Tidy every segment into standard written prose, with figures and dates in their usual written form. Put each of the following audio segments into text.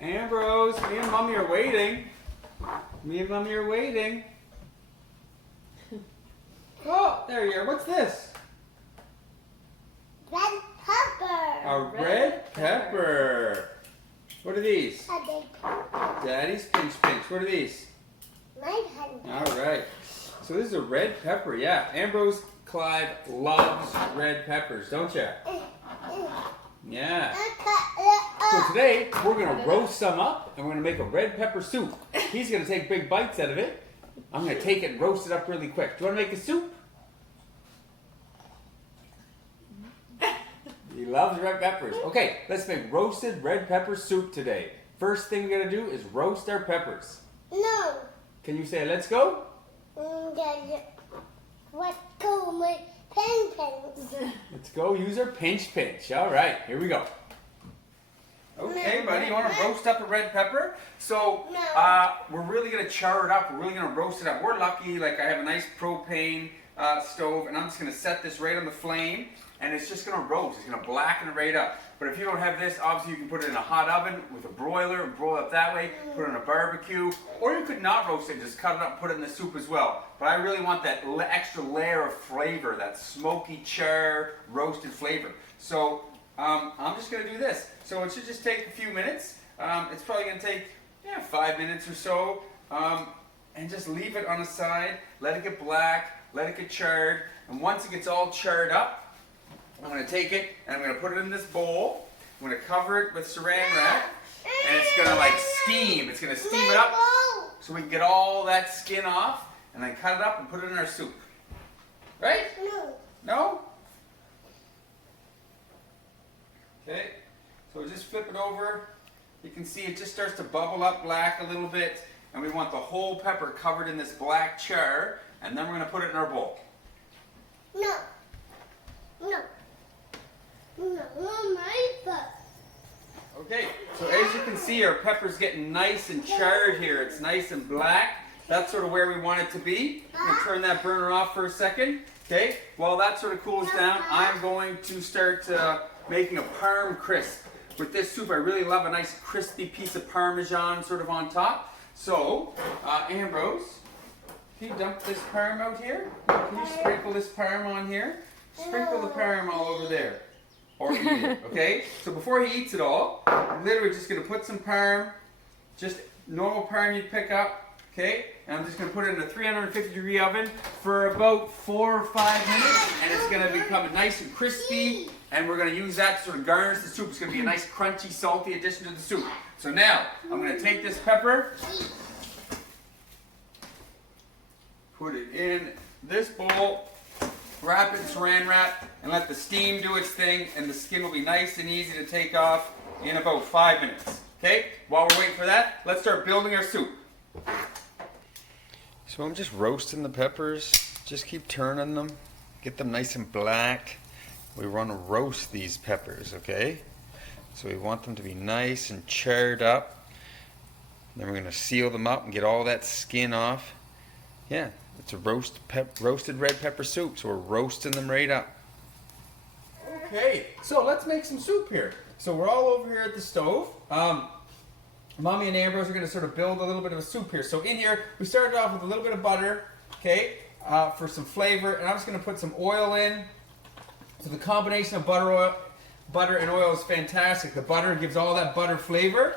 Ambrose, me and Mommy are waiting. Me and Mommy are waiting. Oh, there you are. What's this? Red pepper. A red pepper. What are these? Daddy's pinch pinch. What are these? My honey. All right. So this is a red pepper. Yeah. Ambrose Clive loves red peppers, don't you? Yeah. So today we're going to roast some up and we're going to make a red pepper soup. He's going to take big bites out of it. I'm going to take it and roast it up really quick. Do you want to make a soup? He loves red peppers. Okay, let's make roasted red pepper soup today. First thing we're going to do is roast our peppers. No. Can you say let's go? Let's go my pinch. Let's go use our pinch pinch. All right, here we go. Okay, buddy, you want to roast up a red pepper? So, we're really going to char it up. We're really going to roast it up. We're lucky, like I have a nice propane stove, and I'm just going to set this right on the flame, and it's just going to roast. It's going to blacken it right up. But if you don't have this, obviously you can put it in a hot oven with a broiler and broil it that way, put it on a barbecue, or you could not roast it, just cut it up and put it in the soup as well. But I really want that extra layer of flavor, that smoky char roasted flavor. So, I'm just going to do this. So it should just take a few minutes. It's probably going to take 5 minutes or so. And just leave it on the side. Let it get black. Let it get charred. And once it gets all charred up, I'm going to take it and I'm going to put it in this bowl. I'm going to cover it with saran wrap. And it's going to like steam. It's going to steam it up so we can get all that skin off. And then cut it up and put it in our soup. Right? No. No? Okay, so just flip it over. You can see it just starts to bubble up black a little bit, and we want the whole pepper covered in this black char, and then we're going to put it in our bowl. No. No. No, my pepper. Okay, so as you can see, our pepper's getting nice and charred here. It's nice and black. That's sort of where we want it to be. I'm going to turn that burner off for a second. Okay, while that sort of cools down, I'm going to start making a parm crisp. With this soup, I really love a nice crispy piece of parmesan sort of on top. So, Ambrose, can you dump this parm out here? Can you sprinkle this parm on here? Sprinkle the parm all over there. Or eat it, okay? So before he eats it all, I'm literally just going to put some parm, just normal parm you'd pick up, okay? And I'm just going to put it in a 350-degree oven for about 4 or 5 minutes, and it's going to become nice and crispy, and we're going to use that to sort of garnish the soup. It's going to be a nice, crunchy, salty addition to the soup. So now, I'm going to take this pepper, put it in this bowl, wrap it in saran wrap, and let the steam do its thing, and the skin will be nice and easy to take off in about 5 minutes. Okay? While we're waiting for that, let's start building our soup. So I'm just roasting the peppers. Just keep turning them. Get them nice and black. We want to roast these peppers, okay? So we want them to be nice and charred up. Then we're going to seal them up and get all that skin off. Yeah, it's a roasted red pepper soup. So we're roasting them right up. Okay, so let's make some soup here. So we're all over here at the stove. Mommy and Ambrose are going to sort of build a little bit of a soup here. So in here, we started off with a little bit of butter, okay, for some flavor. And I'm just going to put some oil in. So the combination of butter and oil is fantastic. The butter gives all that butter flavor,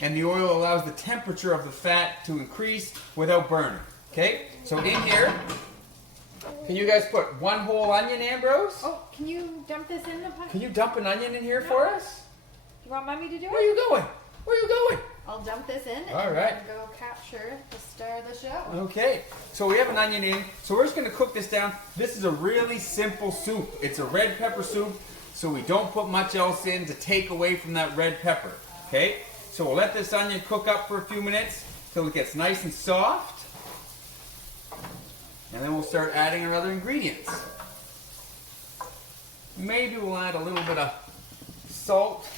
and the oil allows the temperature of the fat to increase without burning. Okay, so in here, can you guys put 1 whole onion, Ambrose? Oh, can you dump this in the pot? Can you dump an onion in here for us? You want Mommy to do it? Where are you going? Where are you going? I'll dump this in All and right. then go capture the star of the show. Okay, so we have an onion in, so we're just going to cook this down. This is a really simple soup. It's a red pepper soup, so we don't put much else in to take away from that red pepper. Okay, so we'll let this onion cook up for a few minutes till it gets nice and soft. And then we'll start adding our other ingredients. Maybe we'll add a little bit of salt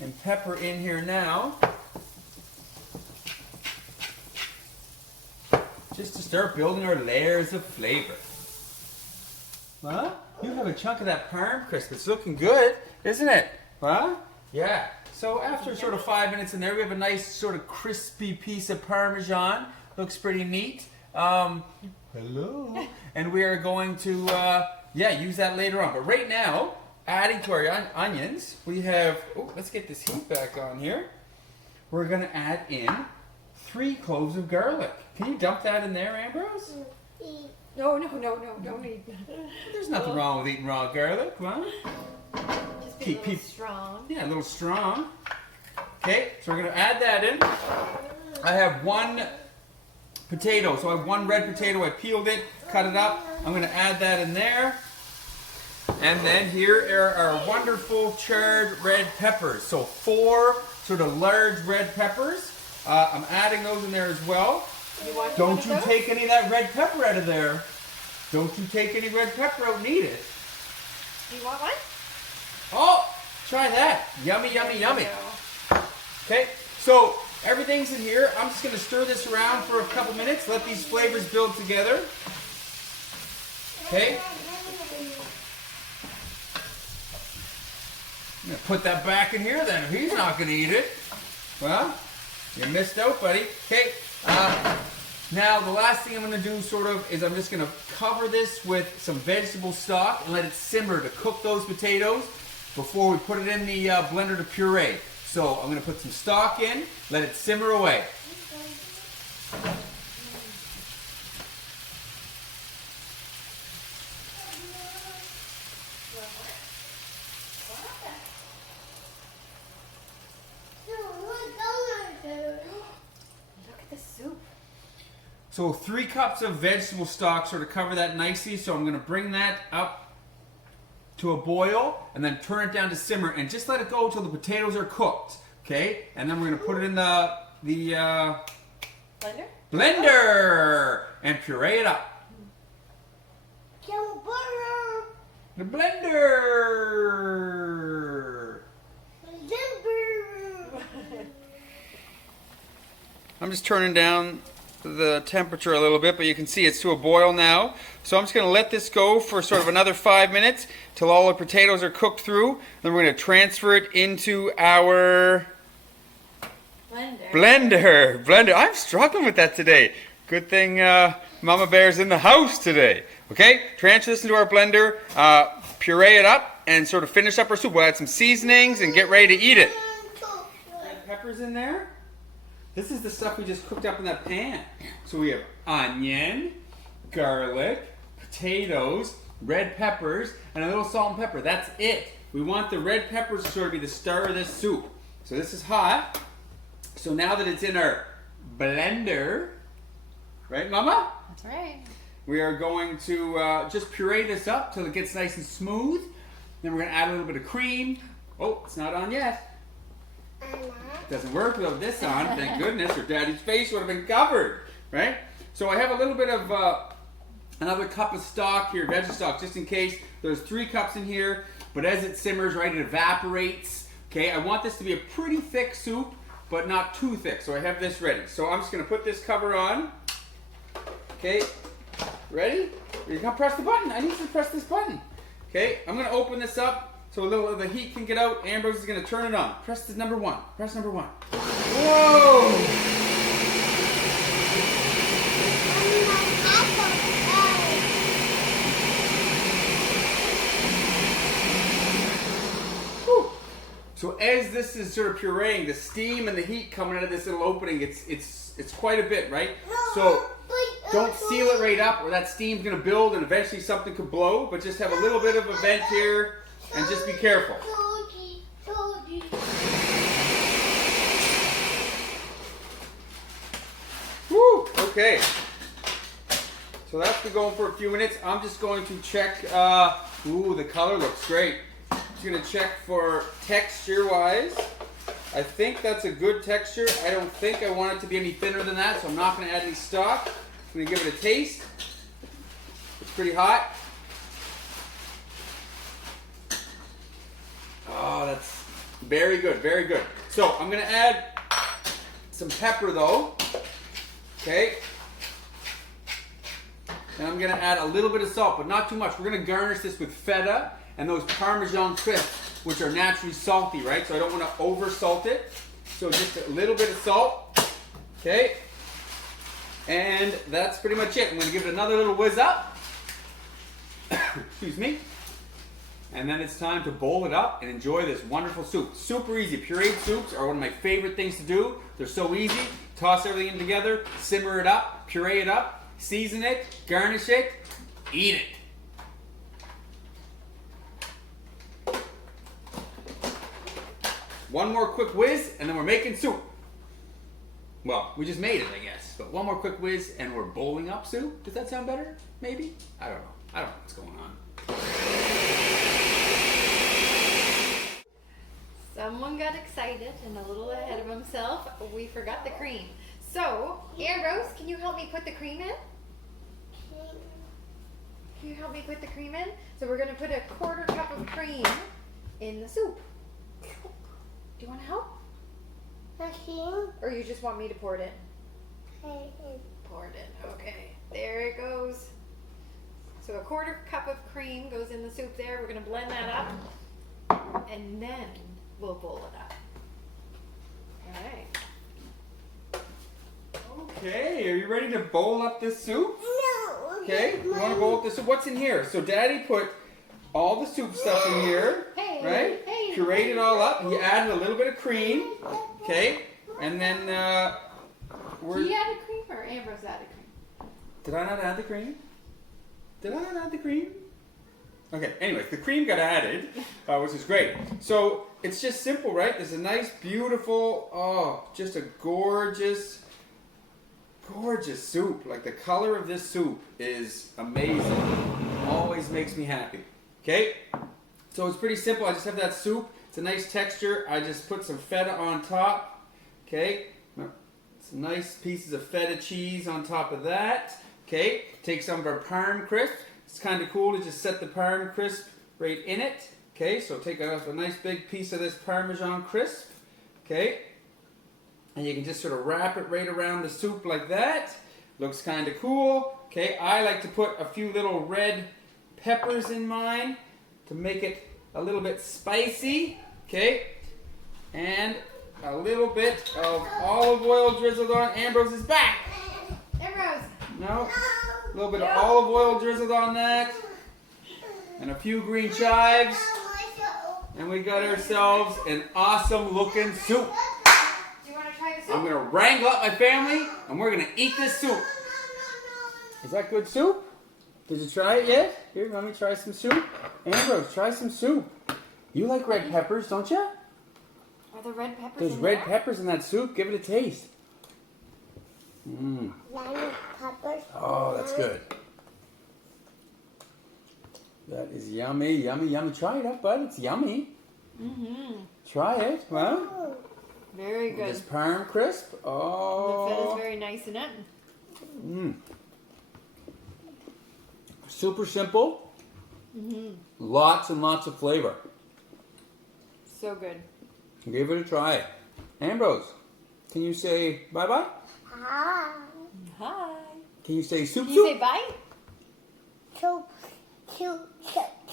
and pepper in here now, just to start building our layers of flavor. Huh? You have a chunk of that parm crisp. It's looking good, isn't it? Huh? Yeah. So after sort of 5 minutes in there, we have a nice sort of crispy piece of Parmesan. Looks pretty neat. Hello. And we are going to, use that later on. But right now, adding to our onions, we have, let's get this heat back on here. We're going to add in 3 cloves of garlic. Can you dump that in there, Ambrose? No, don't eat. There's nothing wrong with eating raw garlic, huh? Just be a little strong. Yeah, a little strong. Okay, so we're going to add that in. I have 1 potato. So I have 1 red potato. I peeled it, cut it up. I'm going to add that in there. And then here are our wonderful charred red peppers. So 4 sort of large red peppers. I'm adding those in there as well. Don't you take any of that red pepper out of there. Don't you take any red pepper out and eat it. Do you want one? Oh, try that. Yummy, yummy, yummy. Okay, so everything's in here. I'm just going to stir this around for a couple minutes. Let these flavors build together. Okay. I'm going to put that back in here then. If he's not going to eat it, well, you missed out, buddy. Okay. Now, the last thing I'm going to do is I'm just going to cover this with some vegetable stock and let it simmer to cook those potatoes before we put it in the blender to puree. So I'm going to put some stock in, let it simmer away. So 3 cups of vegetable stock sort of cover that nicely. So I'm going to bring that up to a boil and then turn it down to simmer and just let it go until the potatoes are cooked. Okay? And then we're going to put it in the blender and puree it up. The blender. I'm just turning down the temperature a little bit, but you can see it's to a boil now. So I'm just going to let this go for sort of another 5 minutes till all the potatoes are cooked through. Then we're going to transfer it into our blender. I'm struggling with that today. Good thing Mama Bear's in the house today. Okay, transfer this into our blender, puree it up, and sort of finish up our soup. We'll add some seasonings and get ready to eat it. Red peppers in there. This is the stuff we just cooked up in that pan. So we have onion, garlic, potatoes, red peppers, and a little salt and pepper. That's it. We want the red peppers to sort of be the star of this soup. So this is hot. So now that it's in our blender, right, Mama? That's right. We are going to just puree this up till it gets nice and smooth. Then we're going to add a little bit of cream. Oh, it's not on yet. It doesn't work without this on, thank goodness, or Daddy's face would have been covered, right? So I have a little bit of another cup of stock here, veggie stock, just in case. There's 3 cups in here, but as it simmers, right, it evaporates. Okay, I want this to be a pretty thick soup, but not too thick, so I have this ready. So I'm just going to put this cover on. Okay, ready? You're going to press the button. I need to press this button. Okay, I'm going to open this up. So a little of the heat can get out. Ambrose is going to turn it on. Press the number 1. Press number 1. Whoa! Whew. So as this is sort of pureeing, the steam and the heat coming out of this little opening, it's quite a bit, right? So don't seal it right up or that steam's going to build and eventually something could blow, but just have a little bit of a vent here. And just be careful. Woo! Okay. So that's been going for a few minutes. I'm just going to check. Ooh, the color looks great. Just going to check for texture-wise. I think that's a good texture. I don't think I want it to be any thinner than that, so I'm not going to add any stock. I'm going to give it a taste. It's pretty hot. Oh, that's very good, very good. So I'm going to add some pepper though. Okay. And I'm gonna add a little bit of salt, but not too much. We're gonna garnish this with feta and those parmesan crisps, which are naturally salty, right? So I don't wanna over salt it. So just a little bit of salt, okay? And that's pretty much it. I'm gonna give it another little whiz up. Excuse me. And then it's time to bowl it up and enjoy this wonderful soup. Super easy. Pureed soups are one of my favorite things to do. They're so easy. Toss everything in together, simmer it up, puree it up, season it, garnish it, eat it. One more quick whiz and then we're making soup. Well, we just made it, I guess. But one more quick whiz and we're bowling up soup. Does that sound better? Maybe? I don't know. I don't know what's going on. Someone got excited and a little ahead of himself. We forgot the cream. So, Ambrose, can you help me put the cream in? Can you help me put the cream in? So we're going to put a 1/4 cup of cream in the soup. Do you want to help? Or you just want me to pour it in? Pour it in. Okay. There it goes. So a 1/4 cup of cream goes in the soup there. We're going to blend that up. And then we'll bowl it up. All right. Okay, are you ready to bowl up this soup? No. Okay, you want to bowl up this soup? What's in here? So Daddy put all the soup stuff in here, right? Hey. Pureed it all up. He added a little bit of cream, okay? And then He added cream or Ambrose added cream? Did I not add the cream? Did I not add the cream? Okay, anyways, the cream got added, which is great. So it's just simple, right? There's a nice, beautiful, oh, just a gorgeous soup. Like the color of this soup is amazing. Always makes me happy. Okay? So it's pretty simple. I just have that soup. It's a nice texture. I just put some feta on top. Okay? Some nice pieces of feta cheese on top of that. Okay? Take some of our parm crisp. It's kind of cool to just set the parm crisp right in it. Okay? So take a nice big piece of this parmesan crisp. Okay? And you can just sort of wrap it right around the soup like that. Looks kind of cool. Okay, I like to put a few little red peppers in mine to make it a little bit spicy. Okay, and a little bit of olive oil drizzled on Ambrose's back. Ambrose. No, a little bit of olive oil drizzled on that. And a few green chives. And we got ourselves an awesome looking soup. I'm going to wrangle up my family and we're going to eat this soup. Is that good soup? Did you try it yet? Here, let me try some soup. Ambrose, try some soup. You like red peppers, don't you? Are there red peppers There's in red there? peppers in that soup. Give it a taste. Mmm. Oh, that's good. That is yummy, yummy, yummy. Try it up, bud. It's yummy. Mm-hmm. Try it. Well, very good. this parm crisp. Oh. The feta's very nice in it. Mmm. Super simple. Mm-hmm. Lots and lots of flavor. So good. Give it a try. Ambrose, can you say bye-bye? Hi. Hi. Can you say soup Can you say soup? bye? Soup. Soup.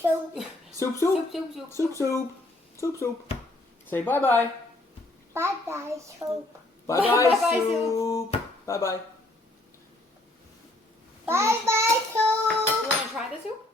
Soup. Soup soup? Soup, soup, soup. Soup soup. Soup soup. Say bye-bye. Bye-bye, soup. Bye-bye Bye-bye, soup. Bye-bye. Bye-bye, soup. You want to try the soup?